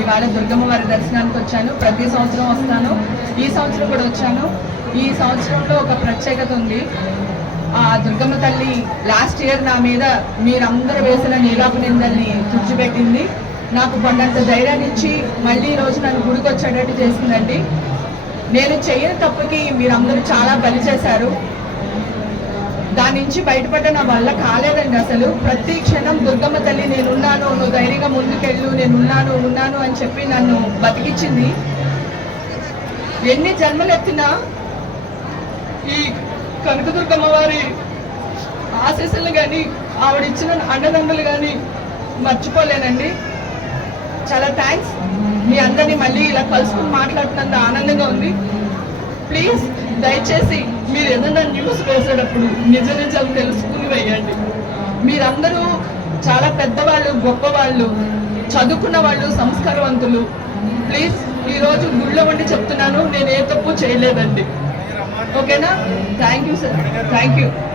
ఇవాళ దుర్గమ్మ వారి దర్శనానికి వచ్చాను. ప్రతి సంవత్సరం వస్తాను. ఈ సంవత్సరం కూడా వచ్చాను. ఈ సంవత్సరంలో ఒక ప్రత్యేకత ఉంది. ఆ దుర్గమ్మ తల్లి లాస్ట్ ఇయర్ నా మీద మీరందరూ వేసిన నీలాపు నిందల్ని తుడిచిపెట్టింది. నాకు కొండంత ధైర్యాన్ని ఇచ్చి మళ్ళీ ఈరోజు రోజు నన్ను గుడికి వచ్చేటట్టు చేసిందండి. నేను చేయని తప్పుకి మీరందరూ చాలా బలి చేశారు. దాని నుంచి బయటపడ్డ నా వల్ల కాలేదండి అసలు. ప్రతి క్షణం దుర్గమ్మ తల్లి నేనున్నాను నువ్వు ధైర్యంగా ముందుకెళ్ళు నేను ఉన్నాను ఉన్నాను అని చెప్పి నన్ను బతికించింది ఎన్ని జన్మలు ఎత్తినా ఈ కనకదుర్గమ్మ వారి ఆశీస్సులు కానీ ఆవిడ ఇచ్చిన కానీ మర్చిపోలేనండి. చాలా థ్యాంక్స్. మీ అందరినీ మళ్ళీ ఇలా కలుసుకుని మాట్లాడుతున్నంత ఆనందంగా ఉంది. ప్లీజ్ దయచేసి మీరు చేసేటప్పుడు నిజ నిజాలు తెలుసుకుని వేయండి మీరందరూ చాలా పెద్దవాళ్ళు గొప్పవాళ్ళు చదువుకున్న వాళ్ళు సంస్కారవంతులు. ప్లీజ్ ఈరోజు గుళ్ళో ఉండి చెప్తున్నాను నేను ఏ తప్పు చేయలేదండి. ఓకేనా? Thank you sir. Thank you.